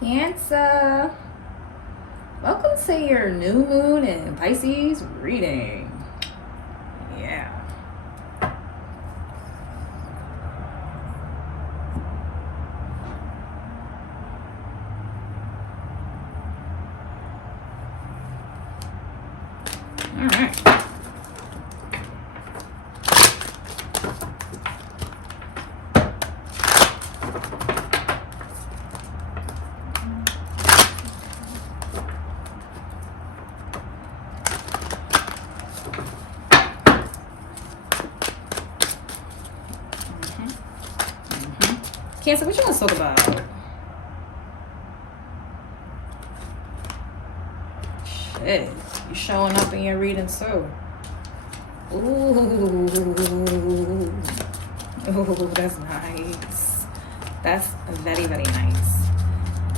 Cancer. Welcome to your new moon and Pisces reading. Yeah. All right. Cancer, what you want to talk about? Shit, you showing up in your reading too. Ooh, that's nice. That's very, very nice.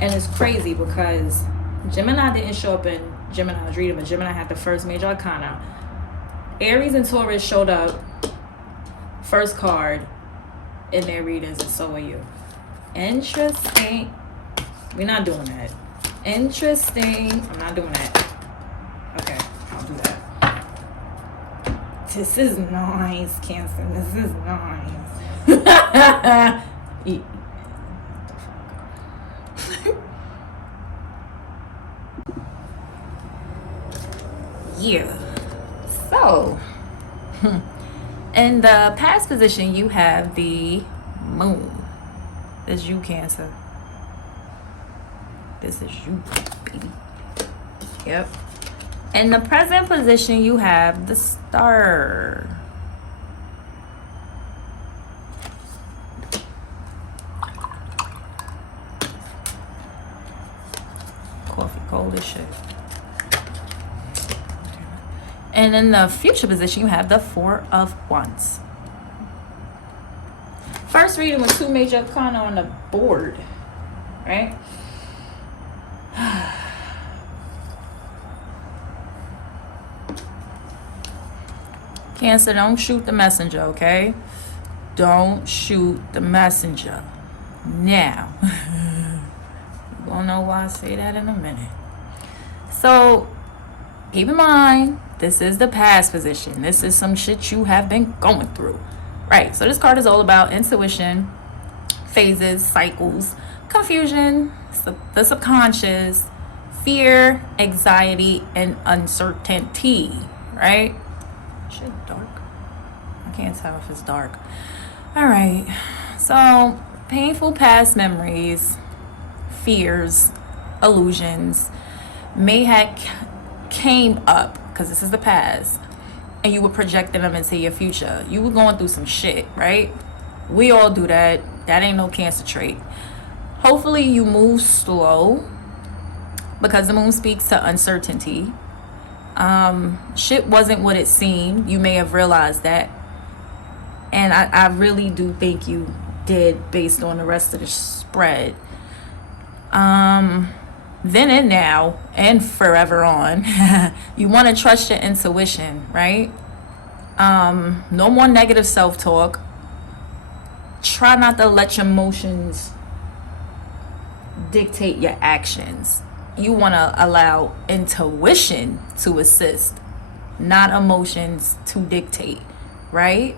And it's crazy because Gemini didn't show up in Gemini's reading, but Gemini had the first major arcana. Aries and Taurus showed up first card in their readings, and so are you. Interesting. We're not doing that. Interesting. I'm not doing that. Okay, I'll do that. This is nice, Cancer. This is nice. Yeah. So, in the past position, you have the moon. This is you, Cancer. This is you, baby. Yep. In the present position, you have the star. Coffee cold as shit. And in the future position, you have the Four of Wands. First reading with two major arcana on the board, right? Cancer, don't shoot the messenger, okay? Don't shoot the messenger. Now, you're gonna know why I say that in a minute. So, keep in mind, this is the past position. This is some shit you have been going through. Right, so this card is all about intuition, phases, cycles, confusion, the subconscious, fear, anxiety, and uncertainty, right? Shit, dark. I can't tell if it's dark. All right, so painful past memories, fears, illusions may have came up because this is the past, and you were projecting them into your future. You were going through some shit, right? We all do that. That ain't no Cancer trait. Hopefully you move slow because the moon speaks to uncertainty. Shit wasn't what it seemed. You may have realized that. And I really do think you did based on the rest of the spread. Then and now and forever on, you want to trust your intuition, right? No more negative self-talk. Try not to let your emotions dictate your actions. You want to allow intuition to assist, not emotions to dictate, right?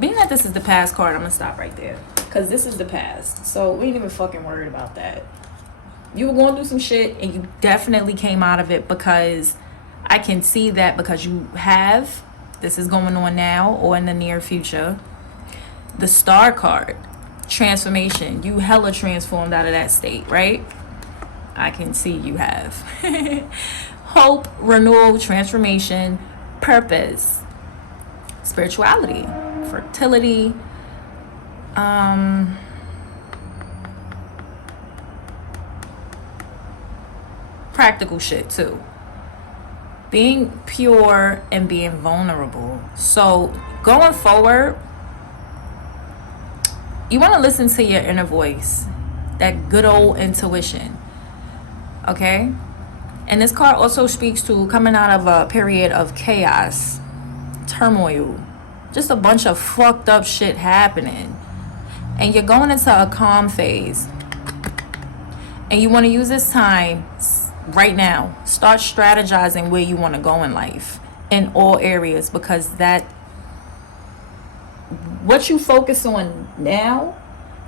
Being that this is the past card, I'm going to stop right there. Because this is the past. So we ain't even fucking worried about that. You were going through some shit and you definitely came out of it, because I can see that because you have. This is going on now or in the near future. The star card, transformation. You hella transformed out of that state, right? I can see you have. Hope, renewal, transformation, purpose, spirituality, fertility, practical shit too. Being pure and being vulnerable. So going forward, you want to listen to your inner voice, that good old intuition, okay? And this card also speaks to coming out of a period of chaos, turmoil, just a bunch of fucked up shit happening. and you're going into a calm phase. And you want to use this time right now. Start strategizing where you want to go in life in all areas, because that what you focus on now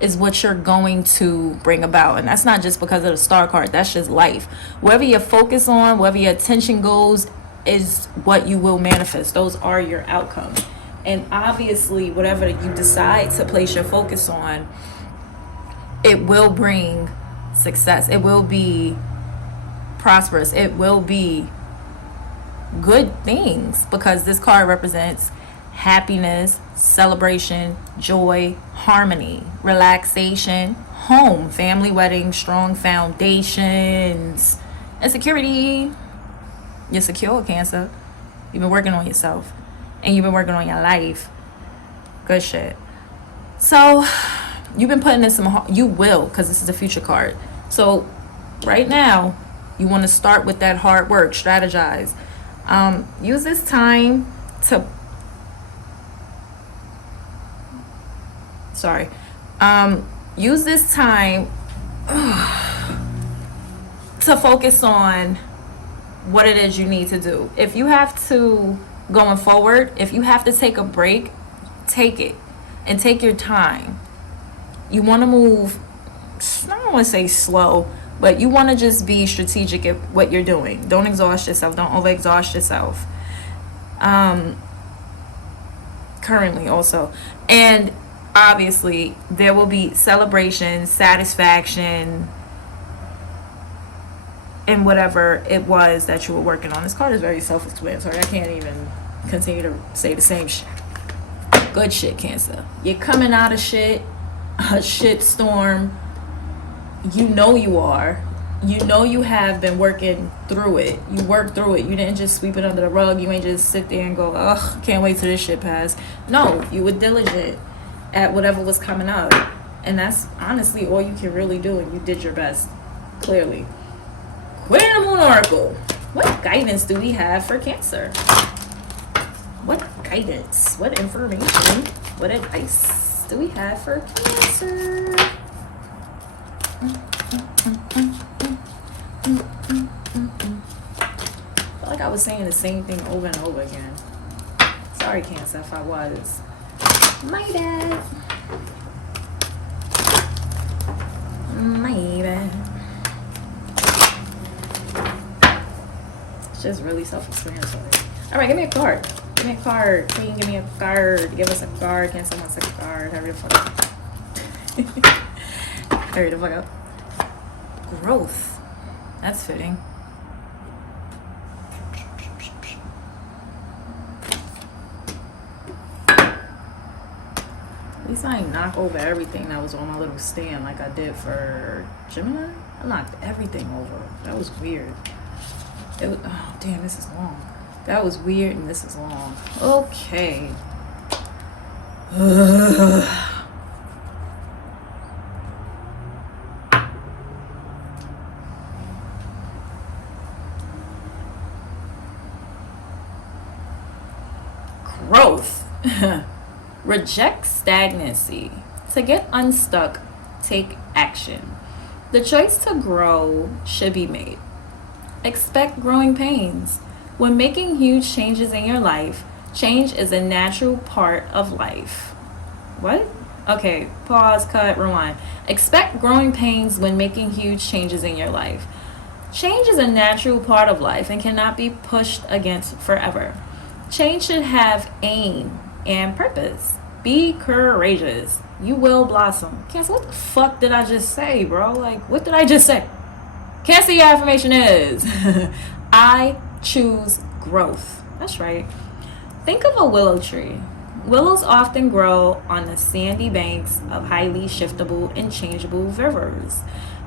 is what you're going to bring about. And that's not just because of the star card, that's just life. Wherever your focus on, wherever your attention goes, is what you will manifest. Those are your outcomes. And obviously, whatever you decide to place your focus on, it will bring success. It will be prosperous. It will be good things, because this card represents happiness, celebration, joy, harmony, relaxation, home, family, wedding, strong foundations, and security. You're secure, Cancer. You've been working on yourself, and you've been working on your life. Good shit. So you've been putting in some, you will, because this is a future card. So right now, you want to start with that hard work, strategize. Use this time to, use this time to focus on what it is you need to do. If you have to, going forward, if you have to take a break, take it and take your time. You want to move, I don't want to say slow, but you want to just be strategic at what you're doing. Don't exhaust yourself. Don't overexhaust yourself. Currently also. And obviously there will be celebration, satisfaction, and whatever it was that you were working on. This card is very self-explanatory. I can't even continue to say the same shit. Good shit, Cancer. You're coming out of shit, a shit storm. You know you are. You know you have been working through it. You worked through it. You didn't just sweep it under the rug. You ain't just sit there and go, ugh, can't wait till this shit pass. No, you were diligent at whatever was coming up. And that's honestly all you can really do. And you did your best, clearly. Queen of the Moon Oracle. What guidance do we have for Cancer? What guidance? What information? What advice do we have for Cancer? I feel like I was saying the same thing over and over again. Sorry, Cancer, if I was. My bad. My bad. It's just really self-explanatory. All right, give me a card. Give me a card. Queen, give me a card. Give us a card. Cancer wants a card. Hurry the fuck up. Hurry the fuck up. Growth. That's fitting. At least I ain't knock over everything that was on my little stand like I did for Gemini. I knocked everything over. That was weird. It was, oh damn, this is long. That was weird and this is long. Okay. Growth. Reject stagnancy. To get unstuck, take action. The choice to grow should be made. Expect growing pains. When making huge changes in your life, change is a natural part of life. What? Okay, pause, cut, rewind. Expect growing pains when making huge changes in your life. Change is a natural part of life and cannot be pushed against forever. Change should have aim and purpose. Be courageous. You will blossom. Cancer, what the fuck did I just say, bro? Like, what did I just say? Cancer, your affirmation is I choose growth. That's right. Think of a willow tree. Willows often grow on the sandy banks of highly shiftable and changeable rivers.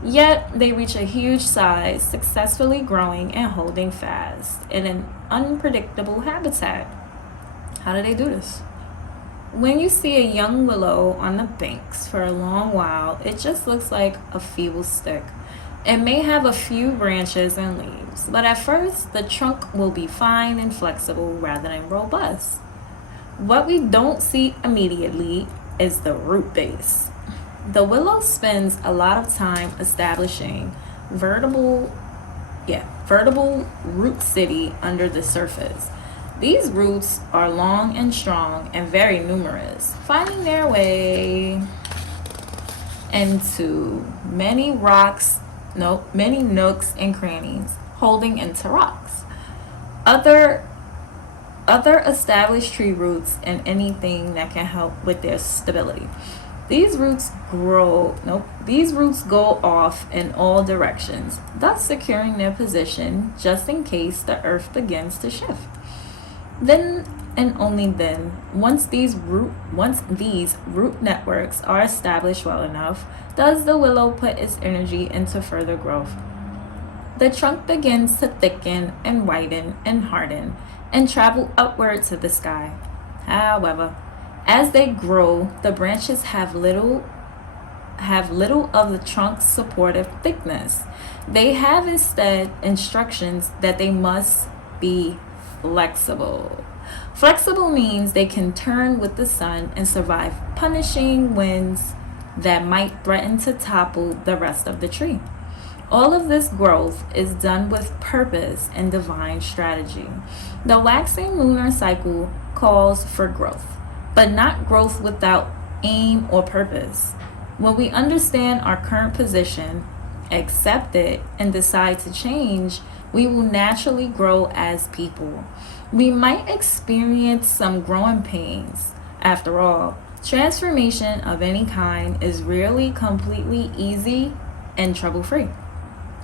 Yet they reach a huge size, successfully growing and holding fast in an unpredictable habitat. How do they do this? When you see a young willow on the banks for a long while, it just looks like a feeble stick. It may have a few branches and leaves, but at first the trunk will be fine and flexible rather than robust. What we don't see immediately is the root base. The willow spends a lot of time establishing vertebral root city under the surface. These roots are long and strong and very numerous, finding their way into many nooks and crannies, holding into rocks. Other established tree roots and anything that can help with their stability. These roots go off in all directions, thus securing their position just in case the earth begins to shift. Then and only then, once these root networks are established well enough, does the willow put its energy into further growth. The trunk begins to thicken and widen and harden and travel upward to the sky. However, as they grow, the branches have little of the trunk's supportive thickness. They have instead instructions that they must be flexible. Flexible means they can turn with the sun and survive punishing winds that might threaten to topple the rest of the tree. All of this growth is done with purpose and divine strategy. The waxing lunar cycle calls for growth, but not growth without aim or purpose. When we understand our current position, accept it, and decide to change, we will naturally grow as people. We might experience some growing pains. After all, transformation of any kind is rarely completely easy and trouble-free.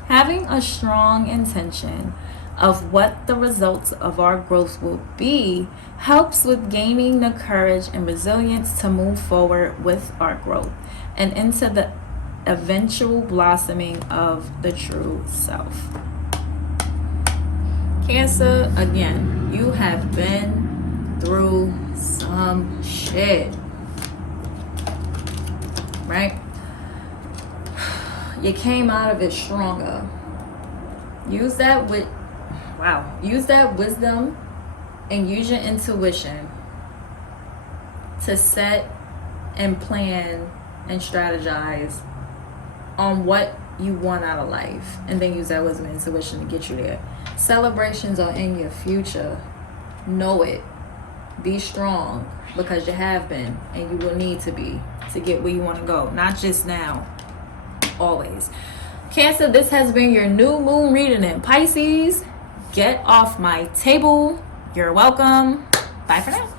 Having a strong intention of what the results of our growth will be helps with gaining the courage and resilience to move forward with our growth and into the eventual blossoming of the true self. Cancer, again, you have been through some shit, right? You came out of it stronger. Use that wisdom and use your intuition to set and plan and strategize on what you want out of life, and then use that wisdom and intuition to get you there. Celebrations are in your future. Know it. Be strong, because you have been and you will need to be to get where you want to go. Not just now, always. Cancer, this has been your new moon reading in Pisces. Get off my table. You're welcome. Bye for now.